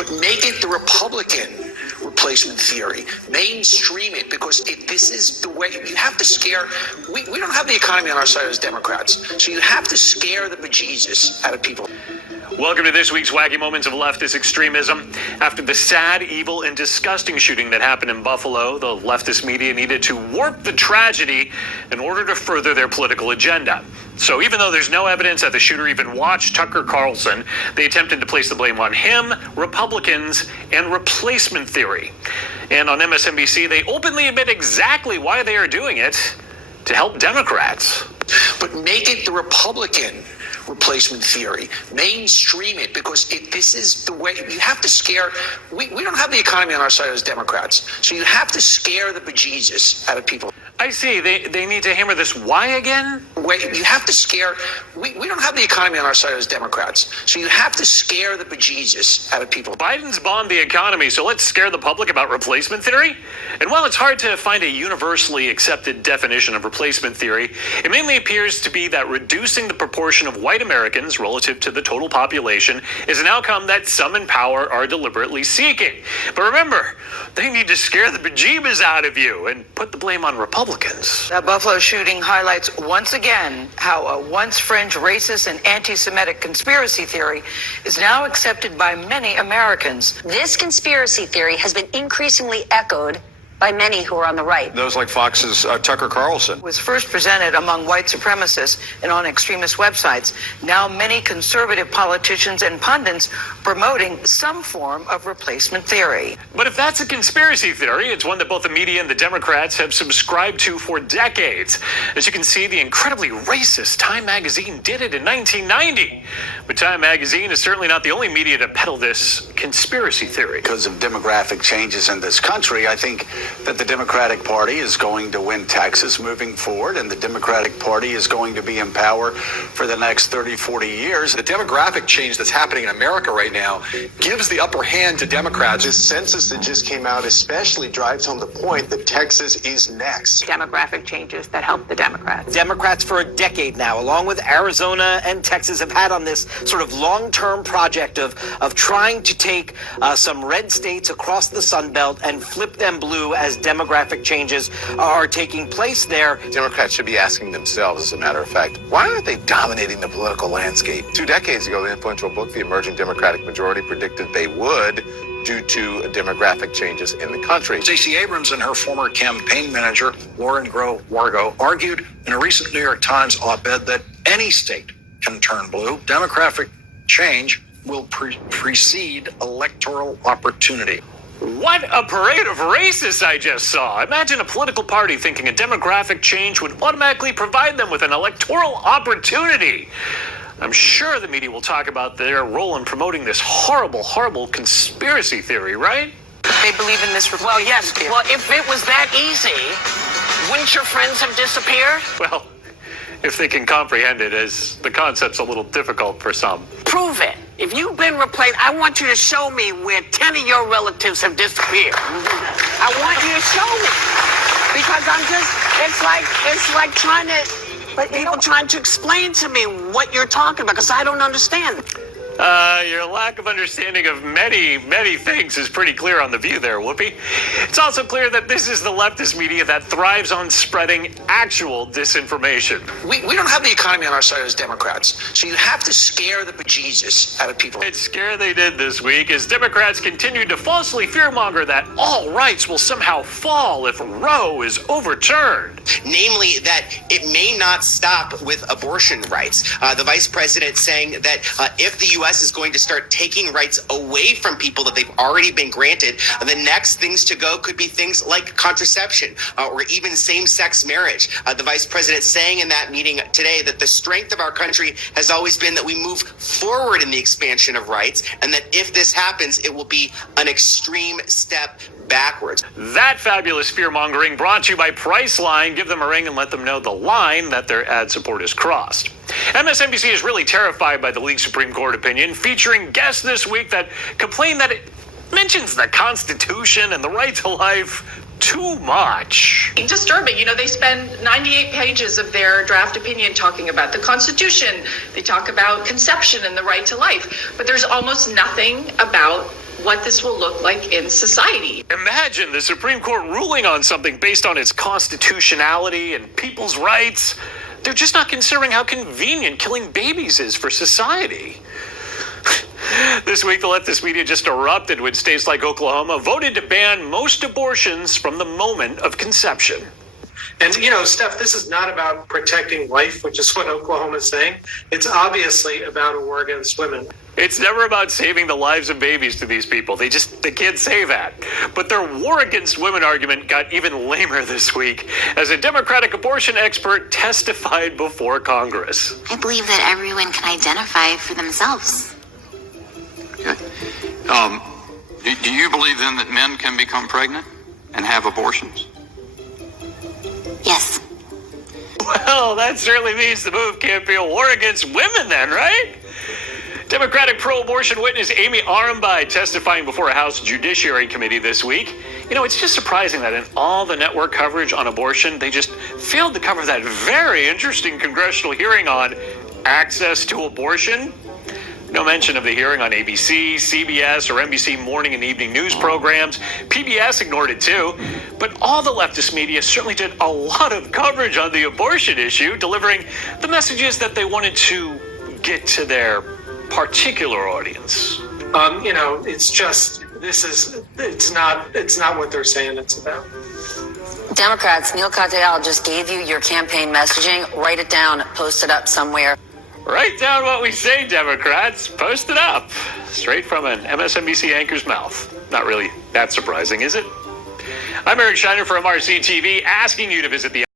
But make it the Republican replacement theory. Mainstream it, because this is the way you have to scare. We don't have the economy on our side as Democrats, so you have to scare the bejesus out of people. Welcome to this week's Wacky Moments of Leftist Extremism. After the sad, evil, and disgusting shooting that happened in Buffalo, the leftist media needed to warp the tragedy in order to further their political agenda. So even though there's no evidence that the shooter even watched Tucker Carlson, they attempted to place the blame on him, Republicans, and replacement theory. And on MSNBC, they openly admit exactly why they are doing it: to help Democrats. But make it the Republican replacement theory. Mainstream it, because this is the way you have to scare. We don't have the economy on our side as Democrats, so you have to scare the bejesus out of people. I see. They need to hammer this why again? You have to scare. We don't have the economy on our side as Democrats, so you have to scare the bejesus out of people. Biden's bombed the economy, so let's scare the public about replacement theory? And while it's hard to find a universally accepted definition of replacement theory, it mainly appears to be that reducing the proportion of white Americans relative to the total population is an outcome that some in power are deliberately seeking. But remember, they need to scare the bejeebus out of you and put the blame on Republicans. That Buffalo shooting highlights once again how a once fringe racist and anti-Semitic conspiracy theory is now accepted by many Americans. This conspiracy theory has been increasingly echoed by many who are on the right. Those like Fox's Tucker Carlson. Was first presented among white supremacists and on extremist websites. Now many conservative politicians and pundits promoting some form of replacement theory. But if that's a conspiracy theory, it's one that both the media and the Democrats have subscribed to for decades. As you can see, the incredibly racist Time magazine did it in 1990. But Time magazine is certainly not the only media to peddle this conspiracy theory. Because of demographic changes in this country, I think that the Democratic Party is going to win Texas moving forward, and the Democratic Party is going to be in power for the next 30, 40 years. The demographic change that's happening in America right now gives the upper hand to Democrats. This census that just came out especially drives home the point that Texas is next. Demographic changes that help the Democrats. Democrats for a decade now, along with Arizona and Texas, have had on this sort of long-term project of trying to take some red states across the Sun Belt and flip them blue as demographic changes are taking place there. Democrats should be asking themselves, as a matter of fact, why aren't they dominating the political landscape? 2 decades ago, the influential book, The Emerging Democratic Majority, predicted they would due to demographic changes in the country. Stacey Abrams and her former campaign manager, Lauren Groh-Wargo, argued in a recent New York Times op-ed that any state can turn blue. Demographic change will precede electoral opportunity. What a parade of racists I just saw. Imagine a political party thinking a demographic change would automatically provide them with an electoral opportunity. I'm sure the media will talk about their role in promoting this horrible, horrible conspiracy theory, right? They believe in this. Well, yes. Well, if it was that easy, wouldn't your friends have disappeared? Well, if they can comprehend it, as the concept's a little difficult for some. Prove it. If you've been replaced, I want you to show me where 10 of your relatives have disappeared. I want you to show me. Because it's like trying to explain to me what you're talking about, because I don't understand. Your lack of understanding of many, many things is pretty clear on The View there, Whoopi. It's also clear that this is the leftist media that thrives on spreading actual disinformation. We don't have the economy on our side as Democrats, so you have to scare the bejesus out of people. It's scare they did this week as Democrats continue to falsely fearmonger that all rights will somehow fall if Roe is overturned. Namely, that it may not stop with abortion rights. The vice president saying that if the U.S. is going to start taking rights away from people that they've already been granted, the next things to go could be things like contraception or even same-sex marriage. The vice president saying in that meeting today that the strength of our country has always been that we move forward in the expansion of rights, and that if this happens, it will be an extreme step backwards. That fabulous fear-mongering brought to you by Priceline. Give them a ring and let them know the line that their ad support is crossed. MSNBC is really terrified by the leaked Supreme Court opinion, featuring guests this week that complain that it mentions the Constitution and the right to life too much. Disturbing. You know, they spend 98 pages of their draft opinion talking about the Constitution. They talk about conception and the right to life. But there's almost nothing about what this will look like in society. Imagine the Supreme Court ruling on something based on its constitutionality and people's rights. They're just not considering how convenient killing babies is for society. This week, the leftist media just erupted when states like Oklahoma voted to ban most abortions from the moment of conception. And, Steph, this is not about protecting life, which is what Oklahoma is saying. It's obviously about a war against women. It's never about saving the lives of babies to these people. They can't say that. But their war against women argument got even lamer this week as a Democratic abortion expert testified before Congress. I believe that everyone can identify for themselves. Okay. Do you believe then that men can become pregnant and have abortions? Yes. Well, that certainly means the move can't be a war against women then, right? Democratic pro-abortion witness Amy Armby testifying before a House Judiciary Committee this week. It's just surprising that in all the network coverage on abortion, they just failed to cover that very interesting congressional hearing on access to abortion. No mention of the hearing on ABC, CBS, or NBC morning and evening news programs. PBS ignored it too. But all the leftist media certainly did a lot of coverage on the abortion issue, delivering the messages that they wanted to get to their particular audience. It's not what they're saying it's about. Democrats, Neil Katyal just gave you your campaign messaging. Write it down, post it up somewhere. Write down what we say, Democrats. Post it up. Straight from an MSNBC anchor's mouth. Not really that surprising, is it? I'm Eric Shiner for MRC TV, asking you to visit the